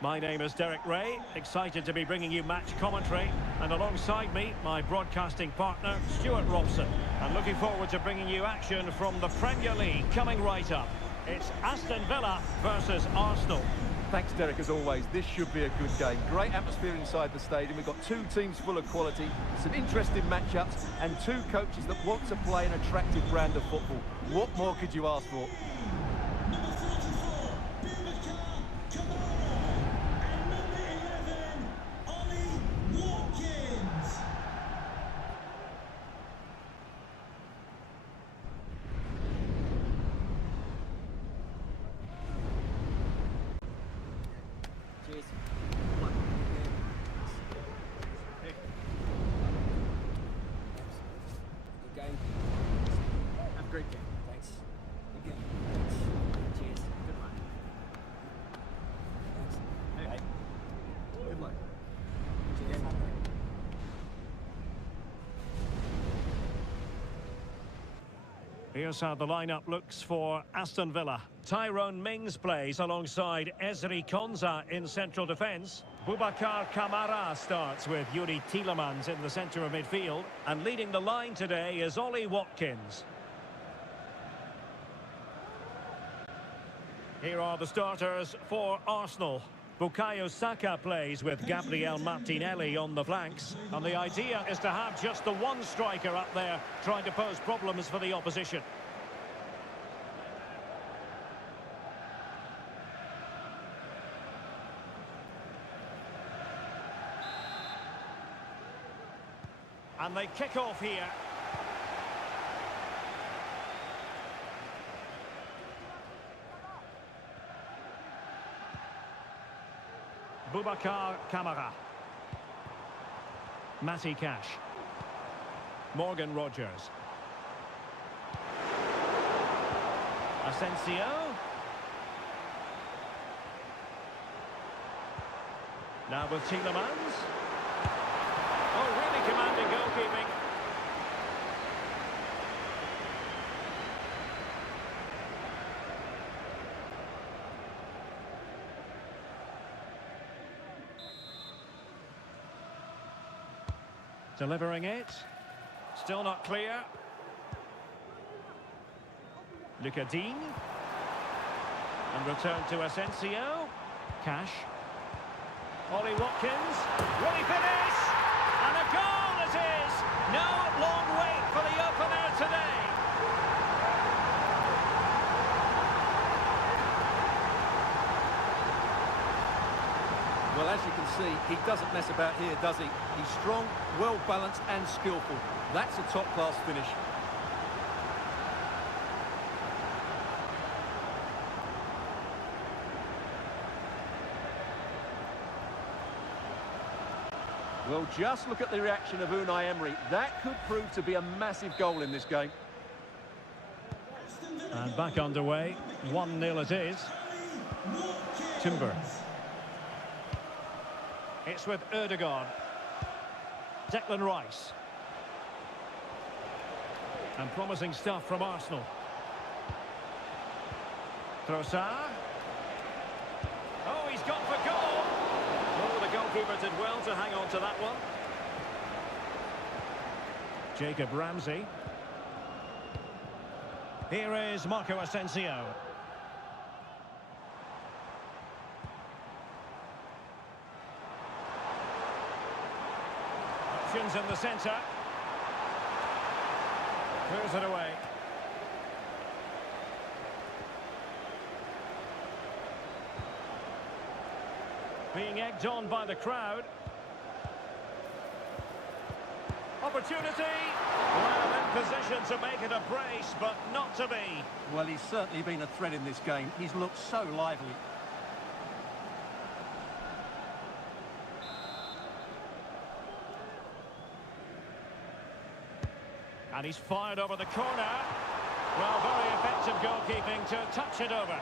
My name is Derek Ray, excited to be bringing you match commentary, and alongside me, my broadcasting partner, Stuart Robson. And looking forward to bringing you action from the Premier League coming right up. It's Aston Villa versus Arsenal. Thanks, Derek, as always. This should be a good game. Great atmosphere inside the stadium. We've got two teams full of quality, some interesting matchups, and two coaches that want to play an attractive brand of football. What more could you ask for? Cheers. Good game. Have a great game. Thanks. Good game. Thanks. Cheers. Good luck. Thanks. Hey. Good luck. Cheers. Here's how the lineup looks for Aston Villa. Tyrone Mings plays alongside Ezri Konsa in central defence. Boubacar Kamara starts with Yuri Tielemans in the centre of midfield. And leading the line today is Ollie Watkins. Here are the starters for Arsenal. Bukayo Saka plays with Gabriel Martinelli on the flanks. And the idea is to have just the one striker up there trying to pose problems for the opposition. And they kick off here. Boubacar Kamara. Matty Cash. Morgan Rogers. Asensio. Now with Tielemans. Oh, really commanding goalkeeping. Delivering it. Still not clear. Lucadine. And return to Asensio. Cash. Ollie Watkins. Will he finish? And a goal it is! No long wait for the opener today. Well, as you can see, he doesn't mess about here, does he? He's strong, well-balanced and skillful. That's a top-class finish. Well, just look at the reaction of Unai Emery. That could prove to be a massive goal in this game. And back underway. 1-0 it is. Timber. It's with Erdogan. Declan Rice. And promising stuff from Arsenal. Trossard. Oh, he's gone for goal. Oh, the goalkeeper did well to hang on to that one. Jacob Ramsey. Here is Marco Asensio. Options in the centre. Clears it away. Being egged on by the crowd. Opportunity. Well, in position to make it a brace, but not to be. Well, he's certainly been a threat in this game. He's looked so lively. And he's fired over the corner. Well, very effective goalkeeping to touch it over.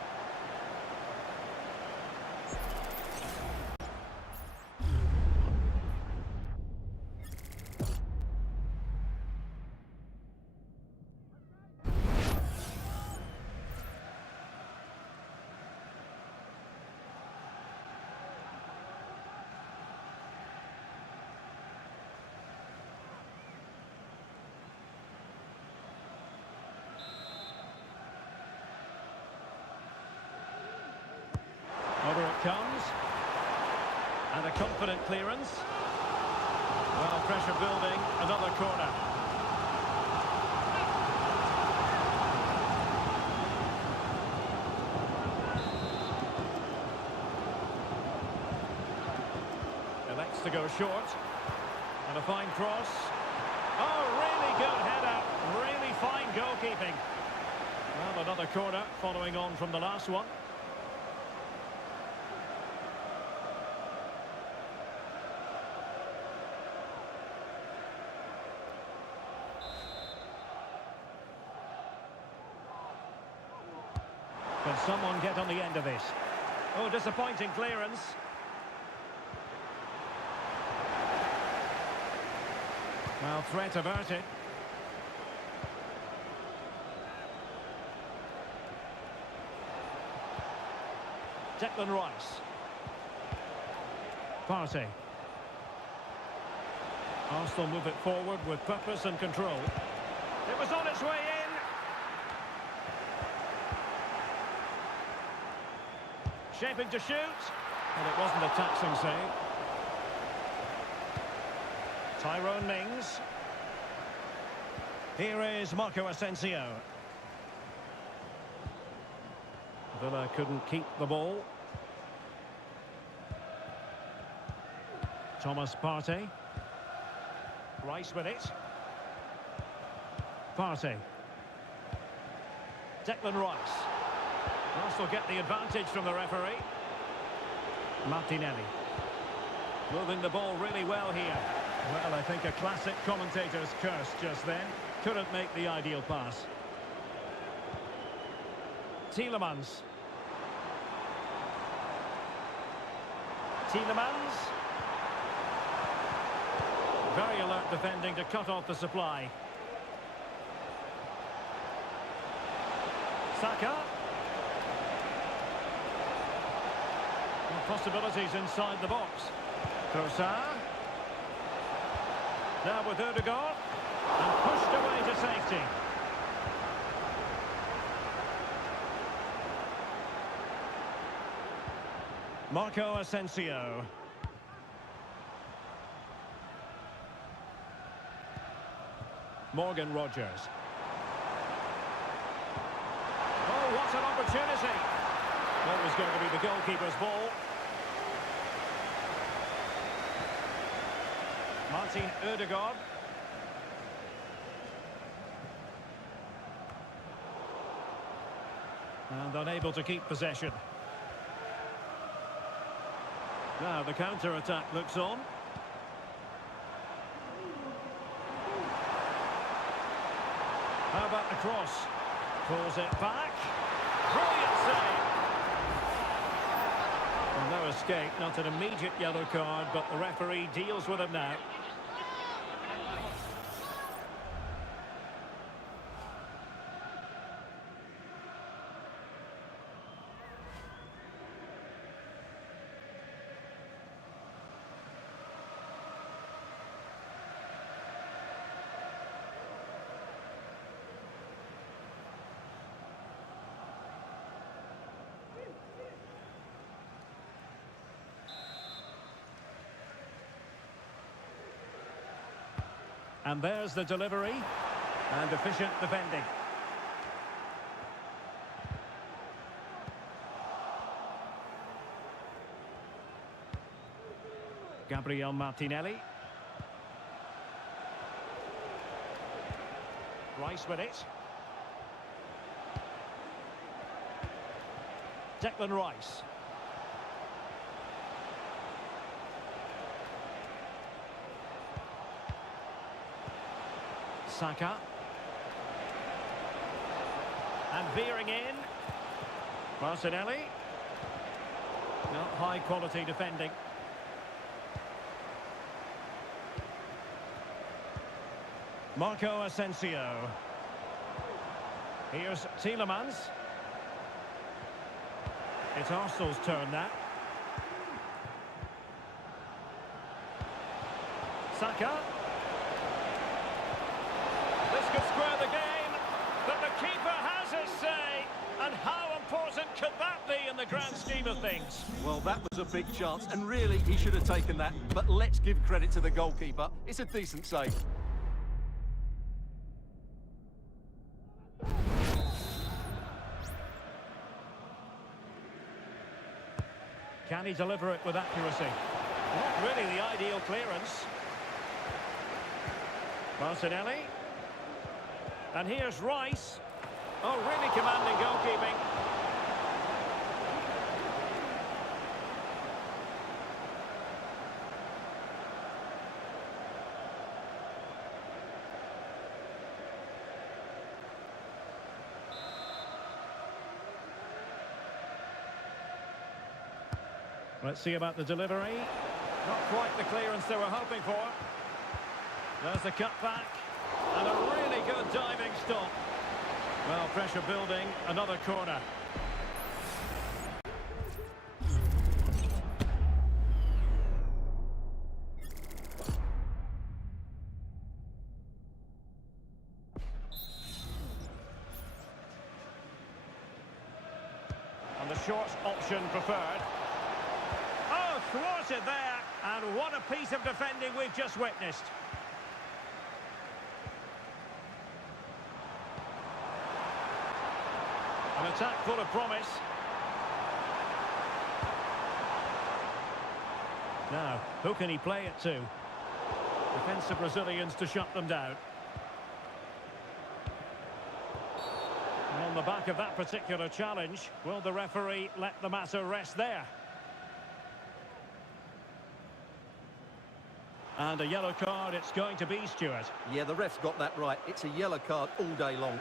it comes. And a confident clearance. Well, pressure building, another corner. Elects to go short. And a fine cross. Oh, really good header. Really fine goalkeeping. Well, another corner following on from the last one. Can someone get on the end of this? Oh, disappointing clearance. Well, threat averted. Declan Rice. Partey. Aston move it forward with purpose and control. It was on its way in. Shaping to shoot. And it wasn't a taxing save. Tyrone Mings. Here is Marco Asensio. Villa couldn't keep the ball. Thomas Partey. Rice with it. Partey. Declan Rice. Arsenal get the advantage from the referee. Martinelli. Moving the ball really well here. Well, I think a classic commentator's curse just then. Couldn't make the ideal pass. Tielemans. Tielemans. Very alert defending to cut off the supply. Saka. And possibilities inside the box. Trossard. Now with Ødegaard. And pushed away to safety. Marco Asensio. Morgan Rogers. Oh, what an opportunity. That was going to be the goalkeeper's ball. Martin Ødegaard. And unable to keep possession. Now the counter-attack looks on. How about the cross? Pulls it back. Brilliant save. Well, no escape, not an immediate yellow card, but the referee deals with it now. And there's the delivery. And efficient defending. Gabriel Martinelli. Rice with it. Declan Rice. Saka. And veering in. Martinelli. Not high quality defending. Marco Asensio. Here's Tielemans. It's Arsenal's turn now. Saka. This could square the game, but the keeper has his say, and how important could that be in the grand scheme of things? Well, that was a big chance, and really, he should have taken that. But let's give credit to the goalkeeper. It's a decent save. Can he deliver it with accuracy? Not really the ideal clearance. Martinelli. And here's Rice. Oh, really commanding goalkeeping. Let's see about the delivery. Not quite the clearance they were hoping for. There's the cutback. And a really good diving stop. Well, pressure building. Another corner. And the short option preferred. Oh, thwarted there. And what a piece of defending we've just witnessed. An attack full of promise. Now, who can he play it to? Defensive Brazilians to shut them down. And on the back of that particular challenge, will the referee let the matter rest there? And a yellow card it's going to be, Stuart. Yeah, the ref's got that right. It's a yellow card all day long.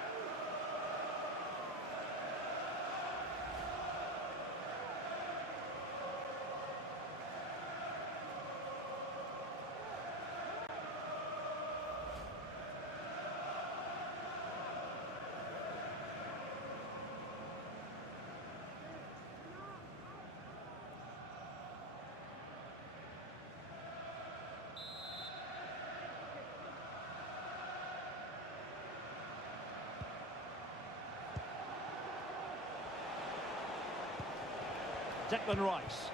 Declan Rice.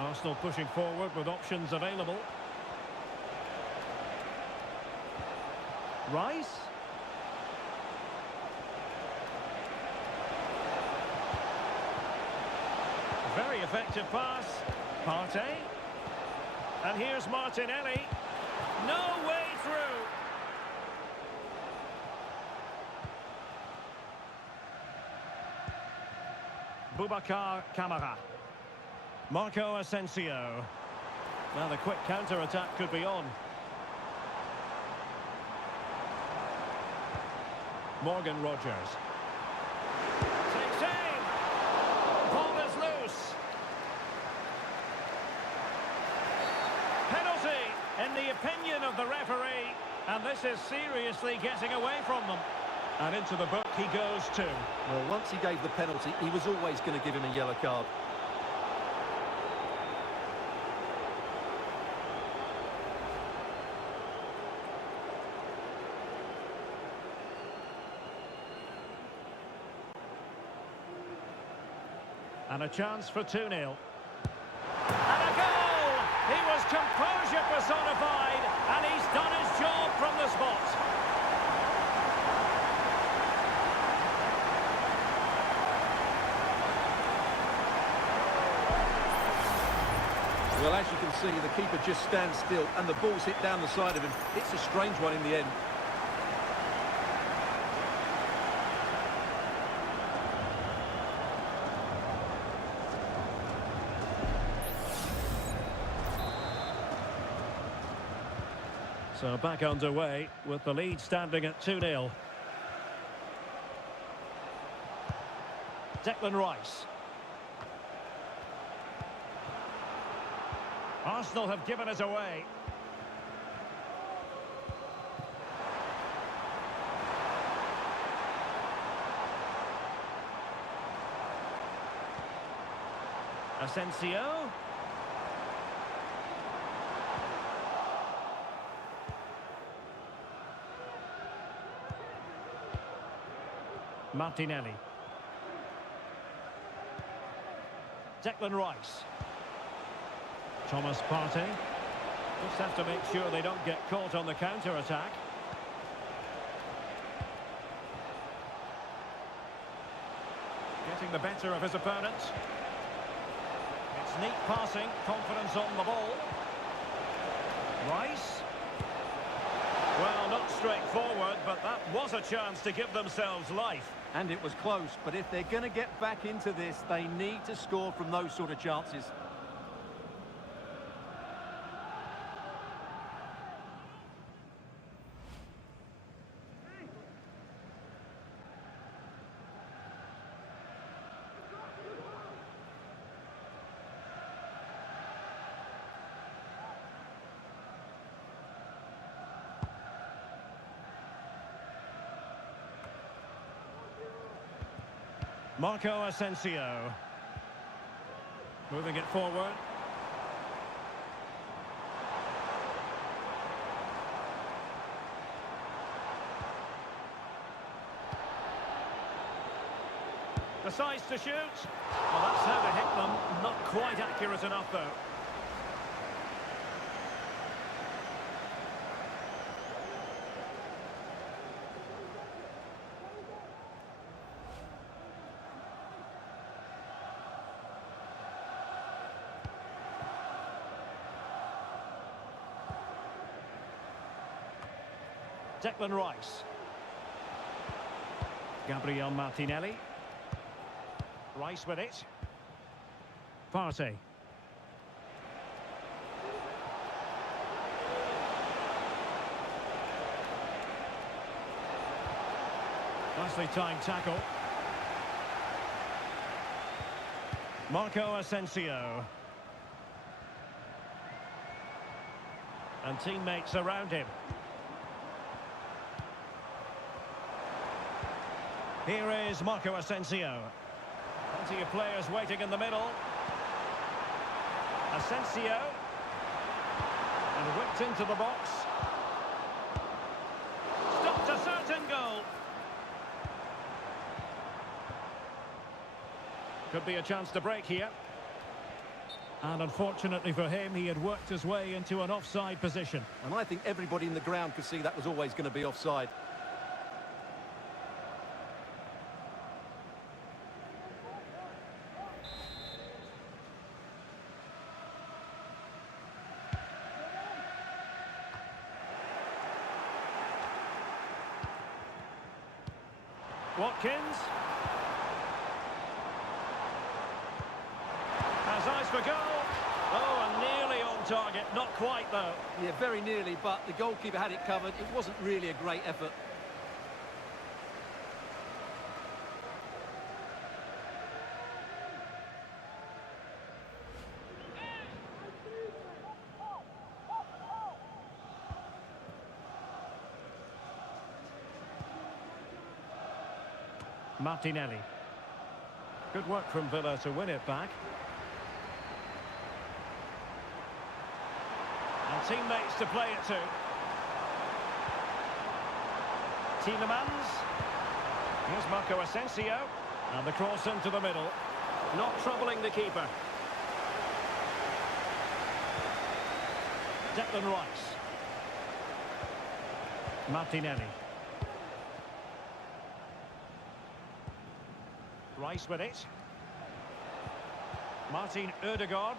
Arsenal pushing forward with options available. Rice. Very effective pass. Partey. And here's Martinelli. No way through. Boubacar Kamara. Marco Asensio. Now the quick counter-attack could be on. Morgan Rogers. Takes aim. Ball is loose. Penalty in the opinion of the referee. And this is seriously getting away from them. And into the book he goes too. Well, once he gave the penalty, he was always going to give him a yellow card. And a chance for 2-0. And a goal! He was composure personified, and he's done his job from the spot. Well, as you can see, the keeper just stands still and the ball's hit down the side of him. It's a strange one in the end. So back underway with the lead standing at 2-0. Declan Rice. Arsenal have given it away. Asensio. Martinelli. Declan Rice. Thomas Partey. Just have to make sure they don't get caught on the counter-attack. Getting the better of his opponent. It's neat passing, confidence on the ball. Rice. Well, not straightforward, but that was a chance to give themselves life. And it was close, but if they're going to get back into this, they need to score from those sort of chances. Marco Asensio. Moving it forward. Decides to shoot. Well, that's how to hit them. Not quite accurate enough, though. Declan Rice. Gabriel Martinelli. Rice with it. Partey. Nicely timed tackle. Marco Asensio. And teammates around him. Here is Marco Asensio. Plenty of players waiting in the middle. Asensio. And whipped into the box. Stopped a certain goal. Could be a chance to break here. And unfortunately for him, he had worked his way into an offside position. And I think everybody in the ground could see that was always going to be offside. Watkins. Has eyes for goal. Oh, and nearly on target. Not quite, though. Yeah, very nearly, but the goalkeeper had it covered. It wasn't really a great effort. Martinelli. Good work from Villa to win it back. And teammates to play it to. Tielemans. Here's Marco Asensio. And the cross into the middle. Not troubling the keeper. Declan Rice. Martinelli. Rice with it. Martin Ødegaard.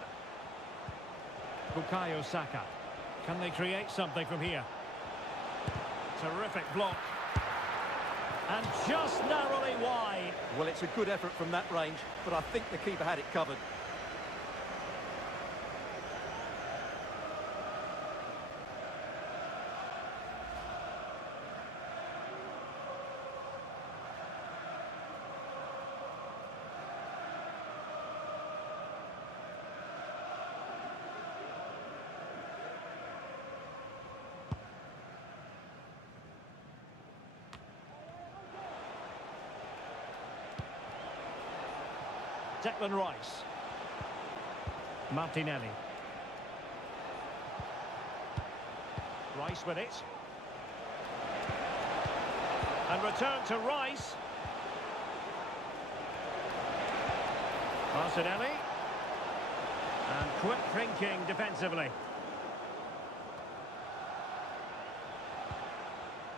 Bukayo Saka. Can they create something from here? Terrific block. And just narrowly wide. Well, it's a good effort from that range, but I think the keeper had it covered. Declan Rice. Martinelli. Rice with it. And return to Rice. Martinelli. And quick thinking defensively.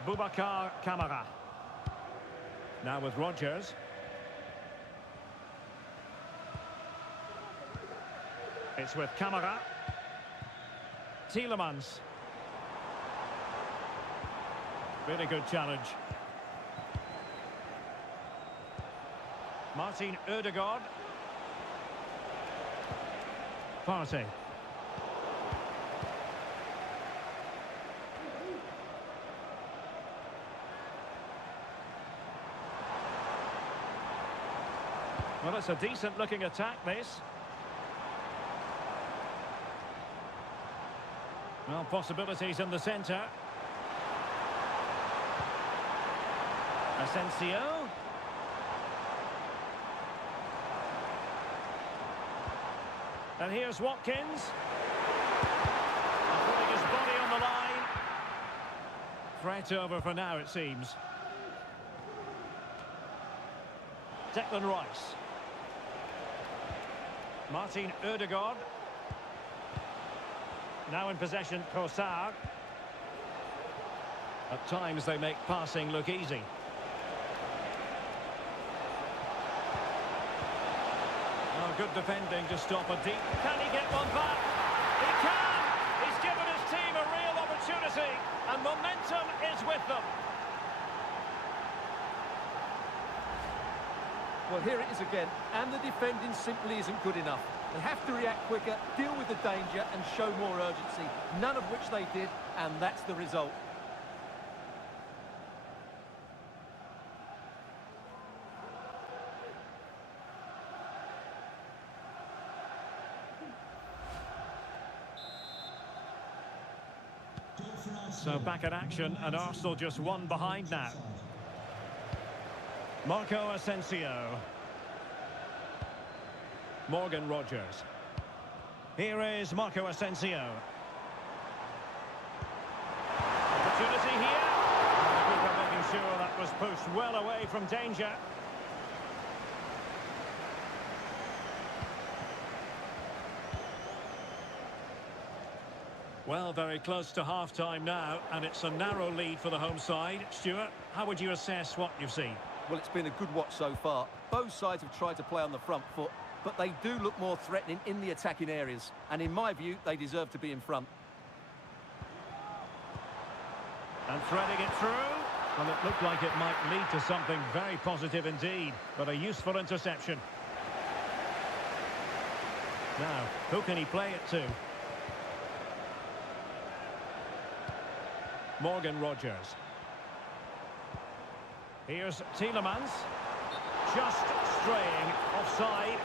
Boubacar Kamara. Now with Rodgers. It's with Kamara. Tielemans. Really good challenge. Martin Ødegaard. Partey. Well, it's a decent looking attack, this. Well, possibilities in the centre. Asensio. And here's Watkins. And putting his body on the line. Threat over for now, it seems. Declan Rice. Martin Ødegaard. Now in possession, Trossard. At times they make passing look easy. Oh, good defending to stop a deep. Can he get one back? He can! He's given his team a real opportunity, and momentum is with them. Well, here it is again, and the defending simply isn't good enough. They have to react quicker, deal with the danger, and show more urgency. None of which they did, and that's the result. So back in action, and Arsenal just one behind now. Marco Asensio. Morgan Rodgers. Here is Marco Asensio. Opportunity here. Making sure that was pushed well away from danger. Well, very close to half-time now, and it's a narrow lead for the home side. Stuart, how would you assess what you've seen? Well, it's been a good watch so far. Both sides have tried to play on the front foot, but they do look more threatening in the attacking areas. And in my view, they deserve to be in front. And threading it through. Well, it looked like it might lead to something very positive indeed, but a useful interception. Now, who can he play it to? Morgan Rodgers. Here's Tielemans. Just straying offside.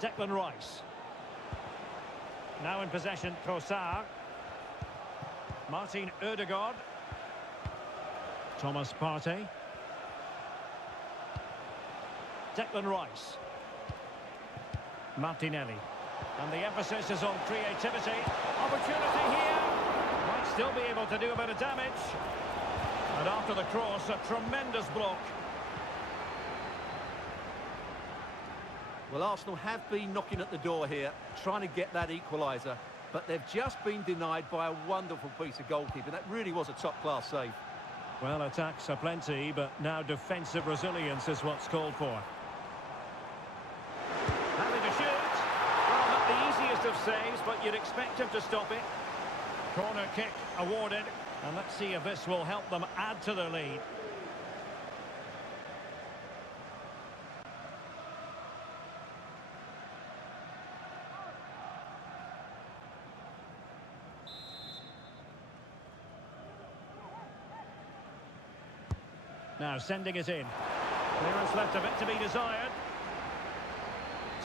Declan Rice. Now in possession, Trossard. Martin Ødegaard. Thomas Partey. Declan Rice. Martinelli. And the emphasis is on creativity. Opportunity here. Might still be able to do a bit of damage. And after the cross, a tremendous block. Well, Arsenal have been knocking at the door here, trying to get that equaliser. But they've just been denied by a wonderful piece of goalkeeping. That really was a top-class save. Well, attacks are plenty, but now defensive resilience is what's called for. Having to shoot. Well, not the easiest of saves, but you'd expect him to stop it. Corner kick awarded. And let's see if this will help them add to their lead. Now sending it in. Clearance left a bit to be desired.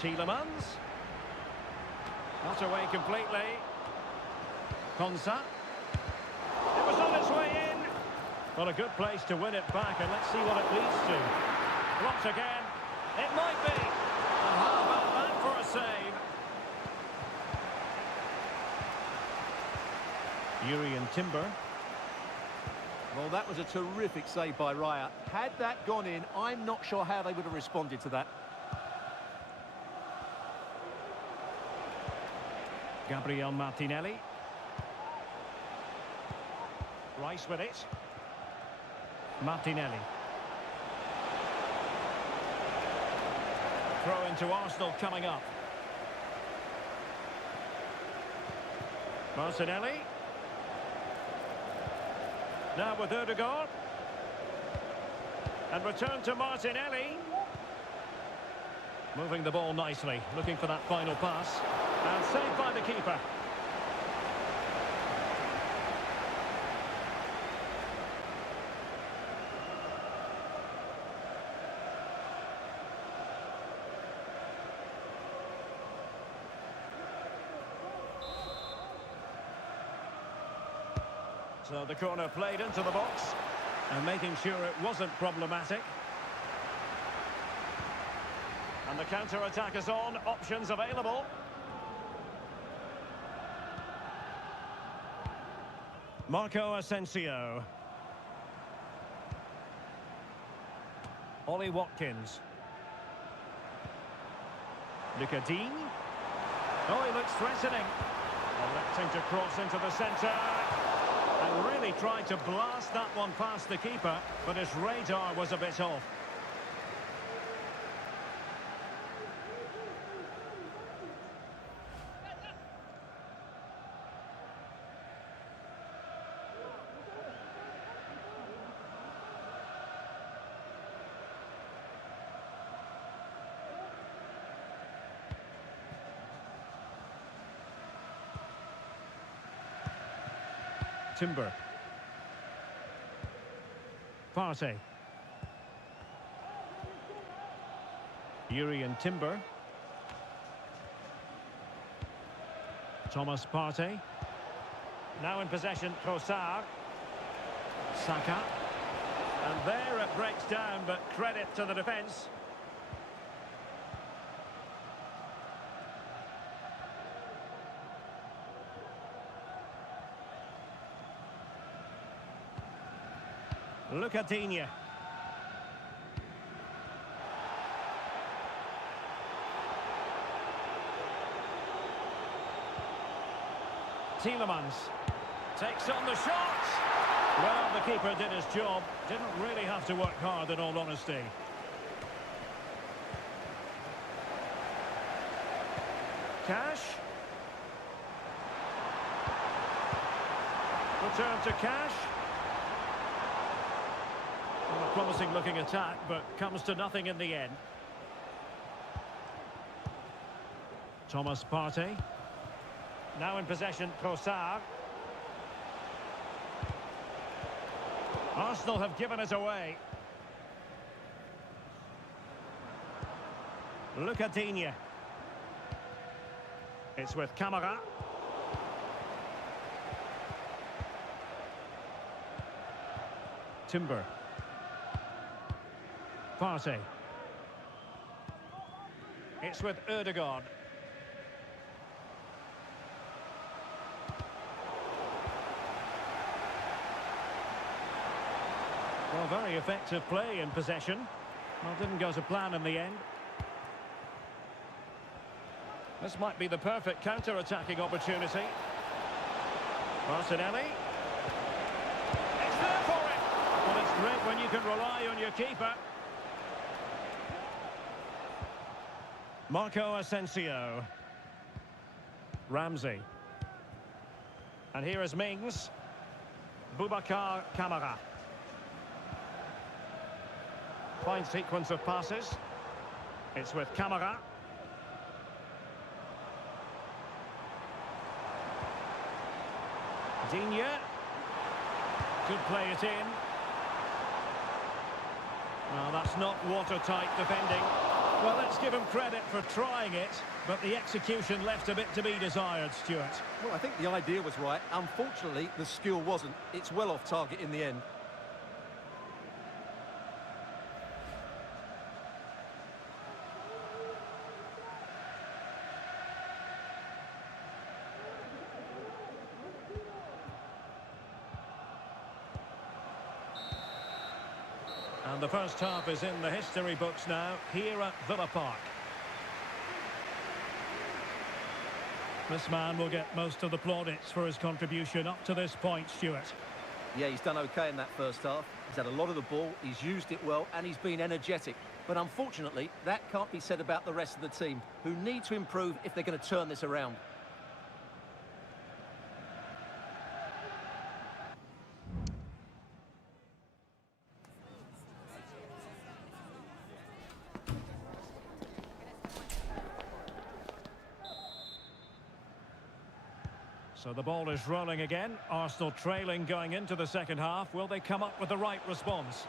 Tielemans. Not away completely. Konsa. It was on its way in. Well, a good place to win it back, and let's see what it leads to. Blocked again. It might be. And how about that for a save? Urian Timber. Well, that was a terrific save by Raya. Had that gone in, I'm not sure how they would have responded to that. Gabriel Martinelli. Rice with it. Martinelli. Throw into Arsenal coming up. Martinelli. Now with Ødegaard. And return to Martinelli. Moving the ball nicely, looking for that final pass. And saved by the keeper. So the corner played into the box and making sure it wasn't problematic. And the counter-attack is on, options available. Marco Asensio. Ollie Watkins. Lucadine. Oh, he looks threatening. Electing to cross into the centre. And really tried to blast that one past the keeper, but his radar was a bit off. Timber. Partey. Urian Timber. Thomas Partey. Now in possession, Trossard. Saka. And there it breaks down, but credit to the defence. Lucadine. Tielemans takes on the shot. Well, the keeper did his job. Didn't really have to work hard, in all honesty. Cash. Return to Cash. A promising looking attack, but comes to nothing in the end. Thomas Partey. Now in possession, Trossard. Arsenal have given it away. Lucadine. It's with Camara. Timber. Partey. It's with Ødegaard. Well, very effective play in possession. Well, didn't go to plan in the end. This might be the perfect counter-attacking opportunity. Martinelli. It's there for it. Well, it's great when you can rely on your keeper. Marco Asensio. Ramsey. And here is Mings. Boubacar Kamara. Fine sequence of passes. It's with Kamara. Digne. Could play it in. No, that's not watertight defending. Well, let's give him credit for trying it, but the execution left a bit to be desired, Stuart. Well, I think the idea was right. Unfortunately, the skill wasn't. It's well off target in the end. And the first half is in the history books now, here at Villa Park. This man will get most of the plaudits for his contribution up to this point, Stuart. Yeah, he's done okay in that first half. He's had a lot of the ball, he's used it well, and he's been energetic. But unfortunately, that can't be said about the rest of the team, who need to improve if they're going to turn this around. So the ball is rolling again. Arsenal trailing going into the second half. Will they come up with the right response?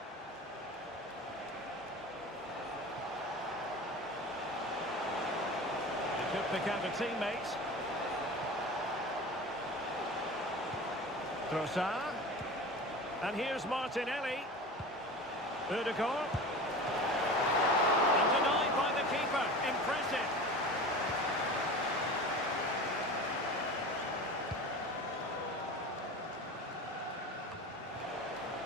They could pick out a teammate. Trossard. And here's Martinelli. Ødegaard. And denied by the keeper. Impressive.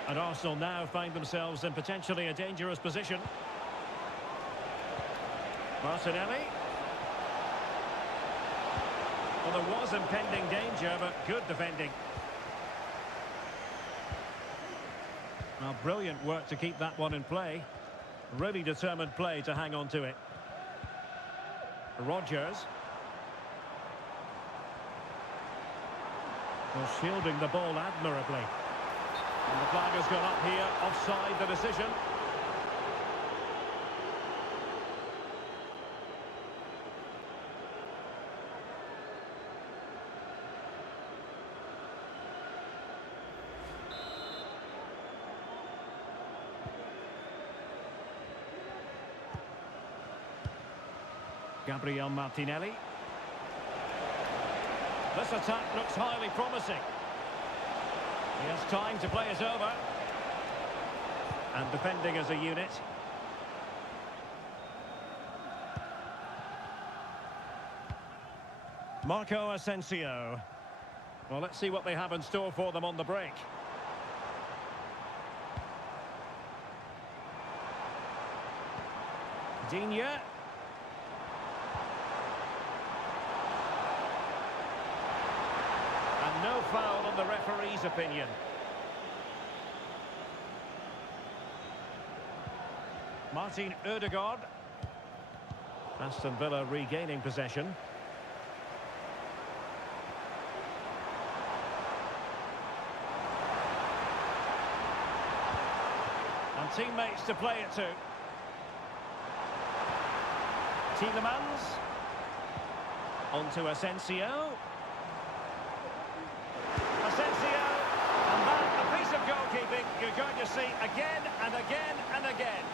And Arsenal now find themselves in potentially a dangerous position. Martinelli. Well, there was impending danger, but good defending. Now, brilliant work to keep that one in play. Really determined play to hang on to it. Rodgers. Well, shielding the ball admirably. And the flag has gone up here, offside the decision. Gabriel Martinelli. This attack looks highly promising. He has time to play it over. And defending as a unit. Marco Asensio. Well, let's see what they have in store for them on the break. Digne. And no foul on the referee's opinion. Martin Ødegaard. Aston Villa regaining possession. And teammates to play it to. Tielemans. On to Asensio. Asensio. And that, a piece of goalkeeping you're going to see again and again and again.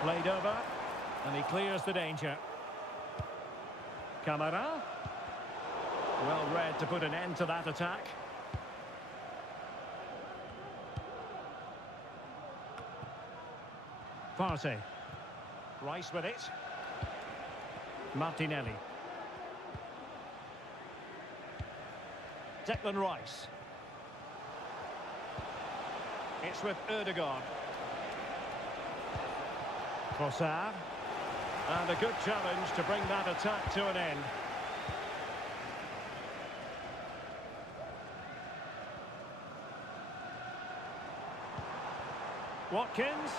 Played over, and he clears the danger. Camara. Well read to put an end to that attack. Partey. Rice with it. Martinelli. Declan Rice. It's with Ødegaard. Trossard. And a good challenge to bring that attack to an end. Watkins.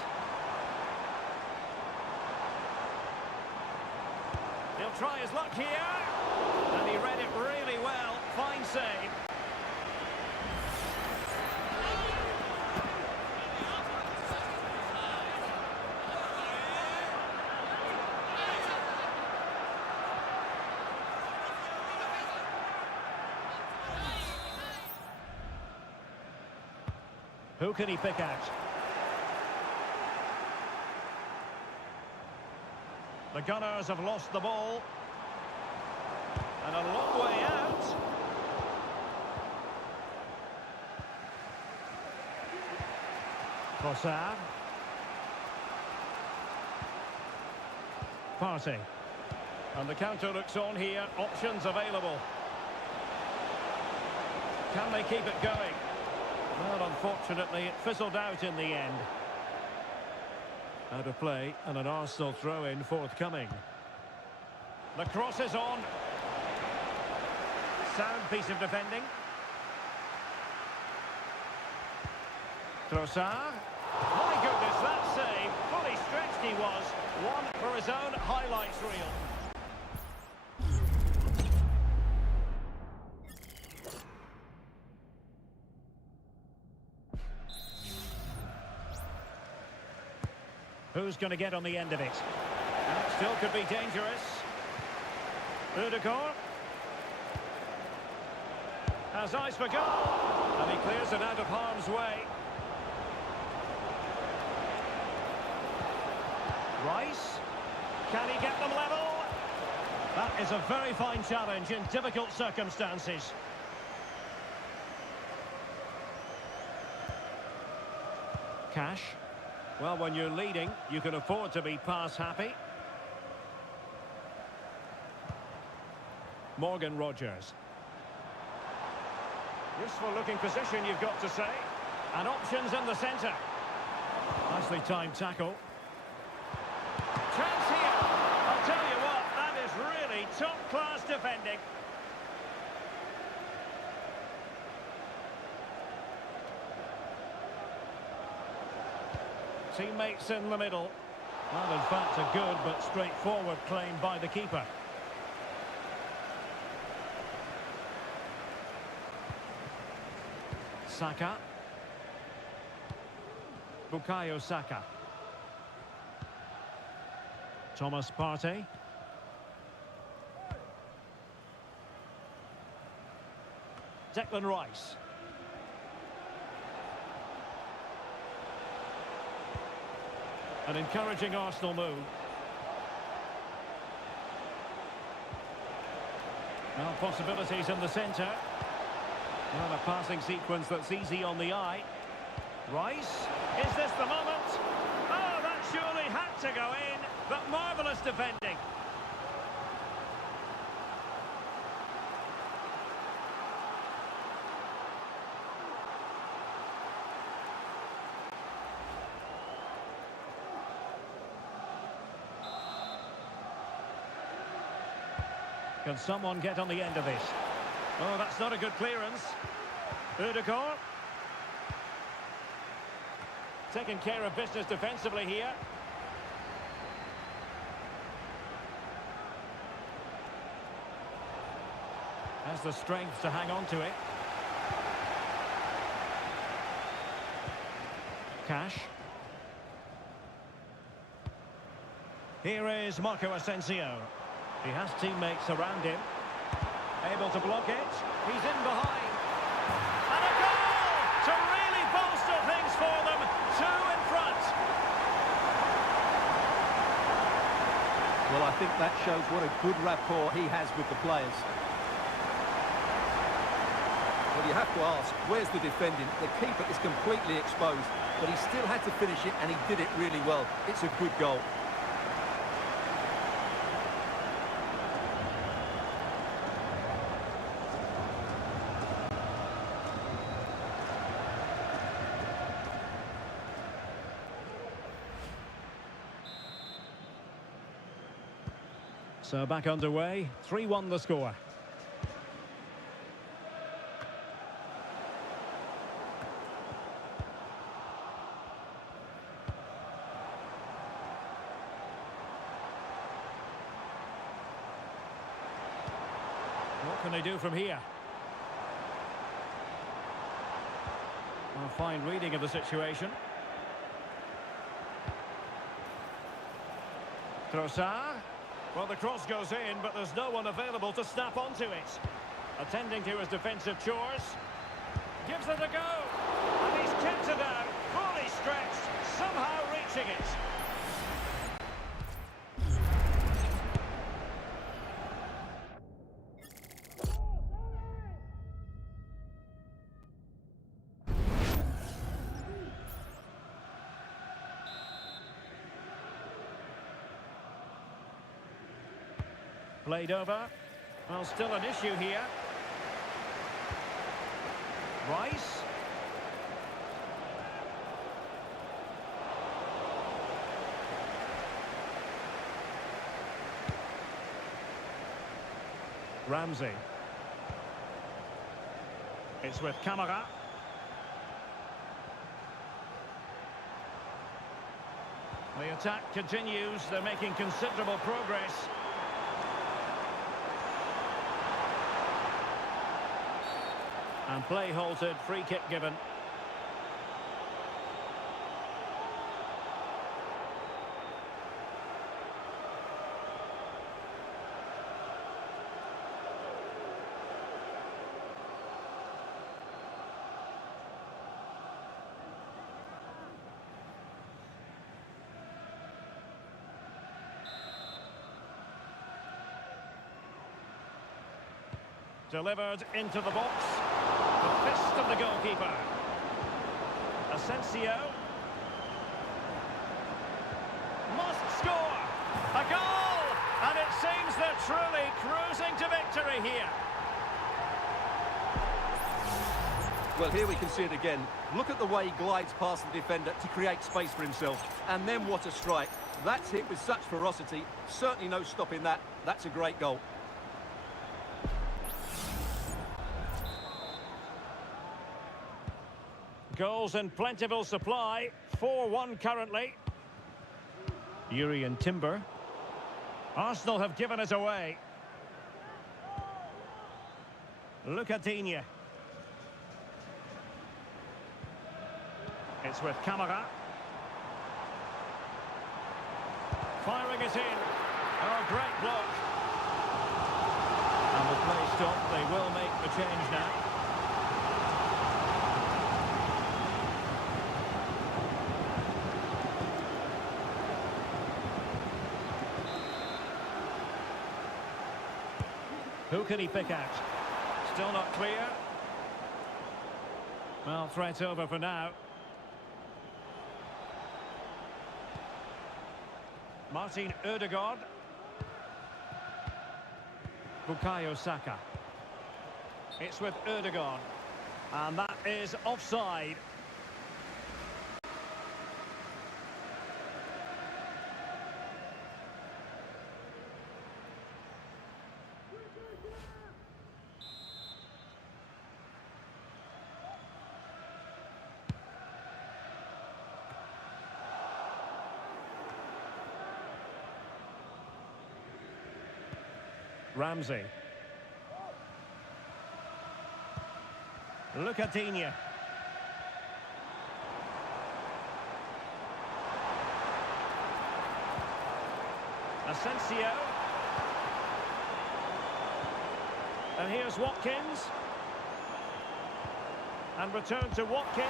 He'll try his luck here. And he read it really well. Fine save. Who can he pick out? The Gunners have lost the ball. And a long way out. Trossard. Partey. And the counter looks on here. Options available. Can they keep it going? Well, unfortunately, it fizzled out in the end. Out of play, and an Arsenal throw-in forthcoming. The cross is on. Sound piece of defending. Trossard. My goodness, that save. Fully stretched he was. One for his own highlights reel. Who's going to get on the end of it? And it still could be dangerous. Udegaard has eyes for goal. And he clears it out of harm's way. Rice. Can he get them level? That is a very fine challenge in difficult circumstances. Cash. Well, when you're leading, you can afford to be pass happy. Morgan Rogers. Useful looking position, you've got to say. And options in the centre. Nicely timed tackle. Chance here. I'll tell you what, that is really top-class defending. Teammates in the middle. Well, in fact, a good but straightforward claim by the keeper. Saka. Bukayo Saka. Thomas Partey. Declan Rice. An encouraging Arsenal move. Well, possibilities in the centre. Well, a passing sequence that's easy on the eye. Rice, is this the moment? Oh, that surely had to go in, but marvellous defending. Can someone get on the end of this? Oh, that's not a good clearance. Udegaard. Taking care of business defensively here. Has the strength to hang on to it. Cash. Here is Marco Asensio. He has teammates around him. Able to block it. He's in behind. And a goal to really bolster things for them. Two in front. Well, I think that shows what a good rapport he has with the players. Well, you have to ask, where's the defending? The keeper is completely exposed, but he still had to finish it, and he did it really well. It's a good goal. So back underway, 3-1 the score. What can they do from here? A fine reading of the situation. Trossard. Well, the cross goes in, but there's no one available to snap onto it. Attending to his defensive chores. Gives it a go. And he's kept it out. Fully stretched. Somehow reaching it. Played over. Well, still an issue here. Rice. Ramsey. It's with Camara. The attack continues. They're making considerable progress. And play halted, free kick given. Delivered into the box. The fist of the goalkeeper. Asensio. Must score. A goal! And it seems they're truly cruising to victory here. Well, here we can see it again. Look at the way he glides past the defender to create space for himself. And then what a strike. That's hit with such ferocity. Certainly no stopping that. That's a great goal. Goals in plentiful supply. 4-1 currently. Yuri and Timber. Arsenal have given it away. Lucadinha. It's with Camara. Firing it in. Oh, great block. And the play stopped. They will make the change now. Who can he pick out? Still not clear. Well, threat over for now. Martin Ødegaard. Bukayo Saka. It's with Ødegaard. And that is offside. Ramsey. Lucadinha. Asensio. And here's Watkins. And return to Watkins.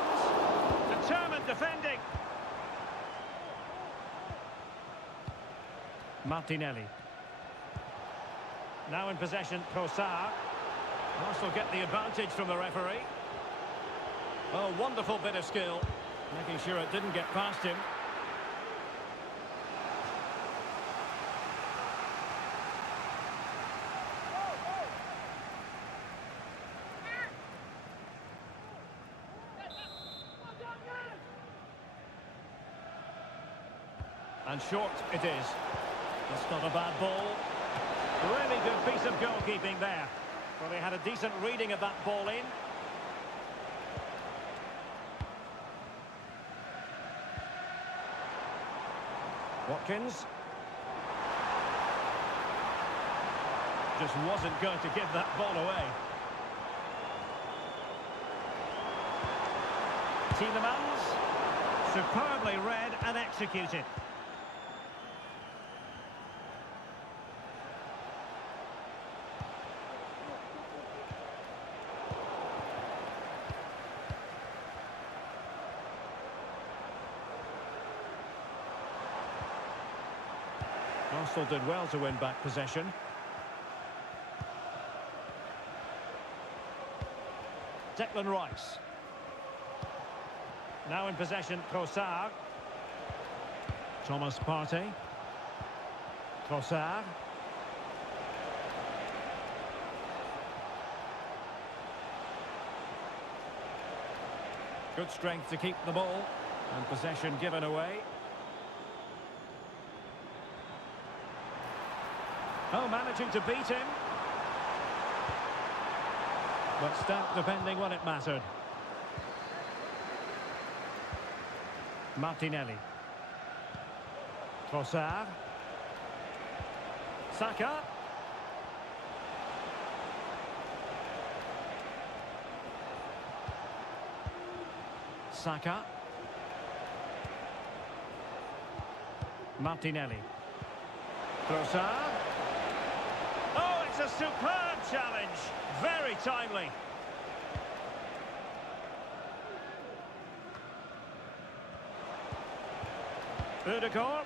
Determined defending. Martinelli. Now in possession, Trossard. Arsenal get the advantage from the referee. Oh, wonderful bit of skill. Making sure it didn't get past him. And short it is. That's not a bad ball. Really good piece of goalkeeping there. Well, they had a decent reading of that ball in. Watkins. Just wasn't going to give that ball away. Tielemans. Superbly read and executed. Arsenal did well to win back possession. Declan Rice. Now in possession, Trossard. Thomas Partey. Trossard. Good strength to keep the ball. And possession given away. Oh, managing to beat him. But stamped defending when it mattered. Martinelli. Trossard. Saka. Saka. Martinelli. Trossard. Oh, it's a superb challenge. Very timely. Udegaard.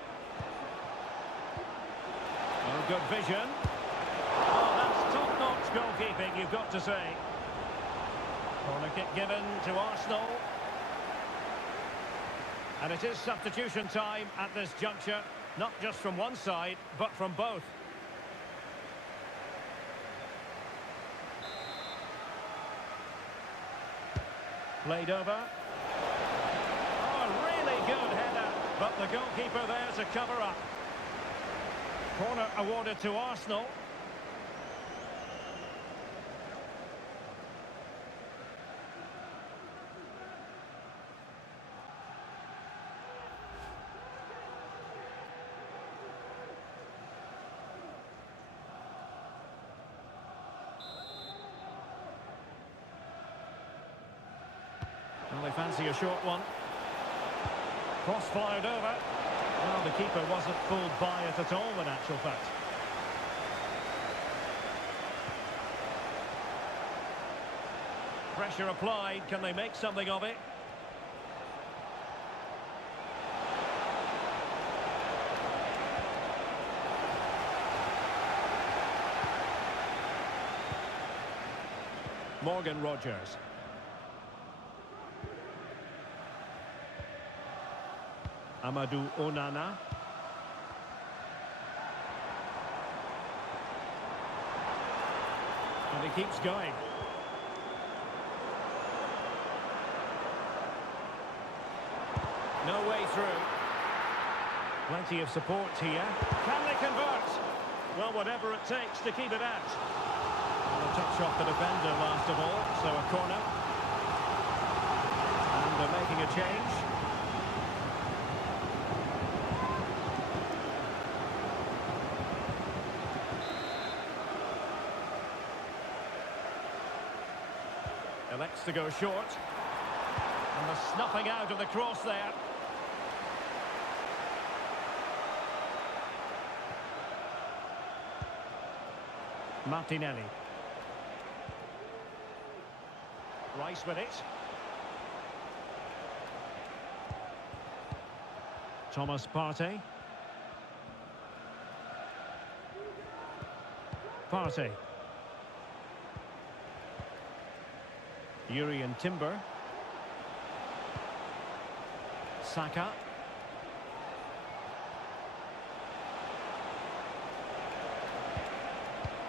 Oh, good vision. Oh, that's top-notch goalkeeping, you've got to say. Corner kick given to Arsenal. And it is substitution time at this juncture, not just from one side, but from both. Played over. Oh, really good header, but the goalkeeper there to cover up. Corner awarded to Arsenal. Well, they fancy a short one. Cross fired over. Well, the keeper wasn't fooled by it at all, in actual fact. Pressure applied. Can they make something of it? Morgan Rogers. Amadou Onana. And he keeps going. No way through. Plenty of support here. Can they convert? Well, whatever it takes to keep it out. And a touch off the defender last of all, so a corner. And they're making a change. Elects to go short. And the snuffing out of the cross there. Martinelli. Rice with it. Thomas Partey. Partey. Urian Timber. Saka.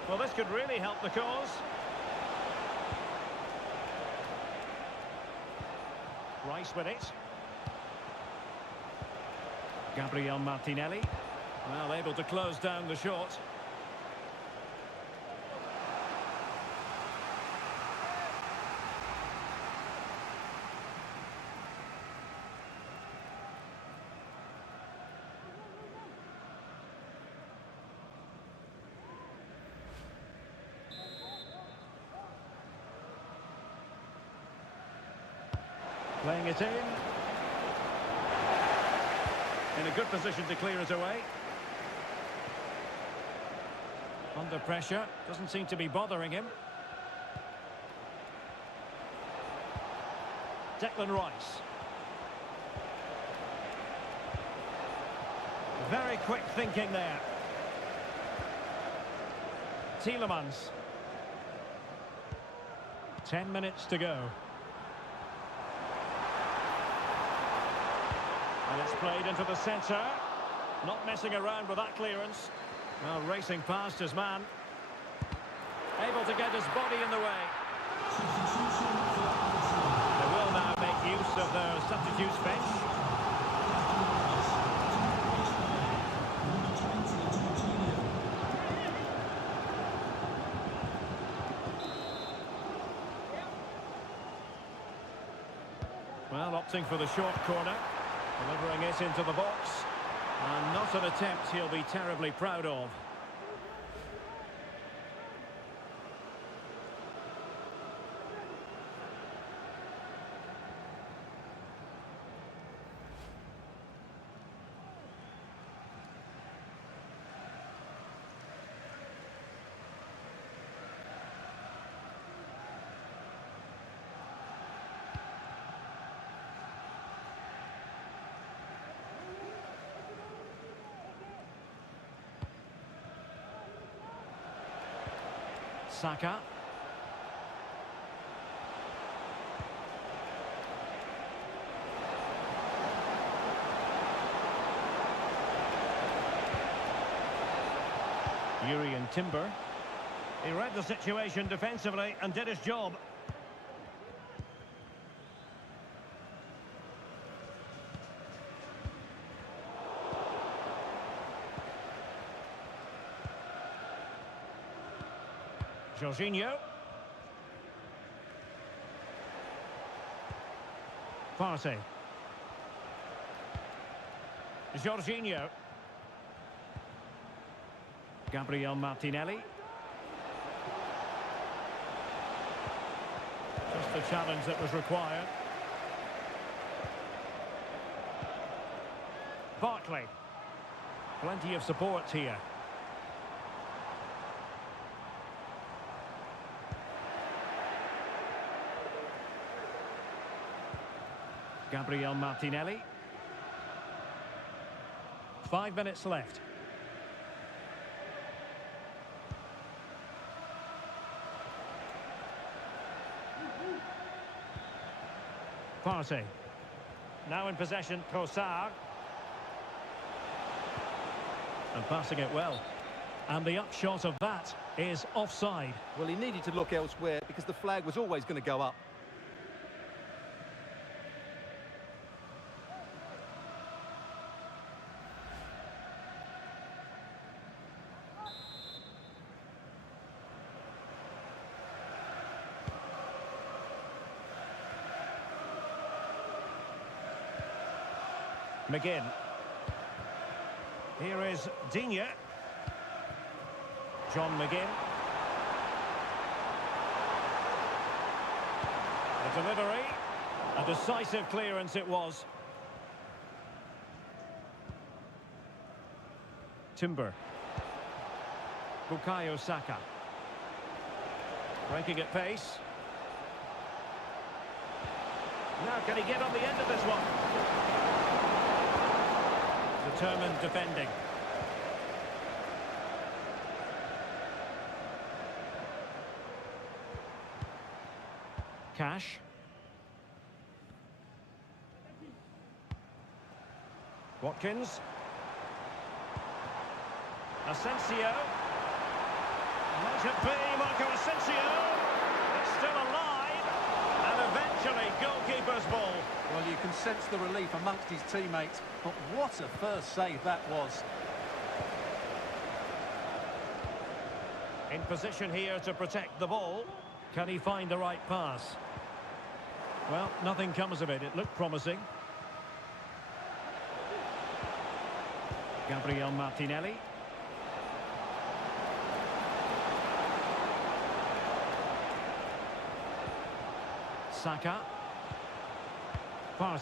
Well, this could really help the cause. Rice with it. Gabriel Martinelli. Well, able to close down the shot. Playing it in a good position to clear it away. Under pressure, doesn't seem to be bothering him. Declan Rice. Very quick thinking there. Tielemans. 10 minutes to go. And it's played into the centre. Not messing around with that clearance. Well, racing past his man. Able to get his body in the way. They will now make use of their substitutes bench. Well, opting for the short corner, delivering it into the box, and not an attempt he'll be terribly proud of. Saka. Yuri and Timber. He read the situation defensively and did his job. Jorginho. Partey. Jorginho. Gabriel Martinelli. Just the challenge that was required. Barkley. Plenty of support here. Gabriel Martinelli. 5 minutes left. Partey. Now in possession, Trossard. And passing it well. And the upshot of that is offside. Well, he needed to look elsewhere because the flag was always going to go up. McGinn. Here is Digne. John McGinn. The delivery. A decisive clearance it was. Timber. Bukayo Saka. Breaking at pace. Now can he get on the end of this one? Determined defending. Cash. Watkins. Asensio. Might it be Marco Asensio? It's still alive. And eventually goalkeeper's ball. Well, you can sense the relief amongst his teammates, but what a first save that was. In position here to protect the ball. Can he find the right pass? Well, nothing comes of it. It looked promising. Gabriel Martinelli. Saka. Partey.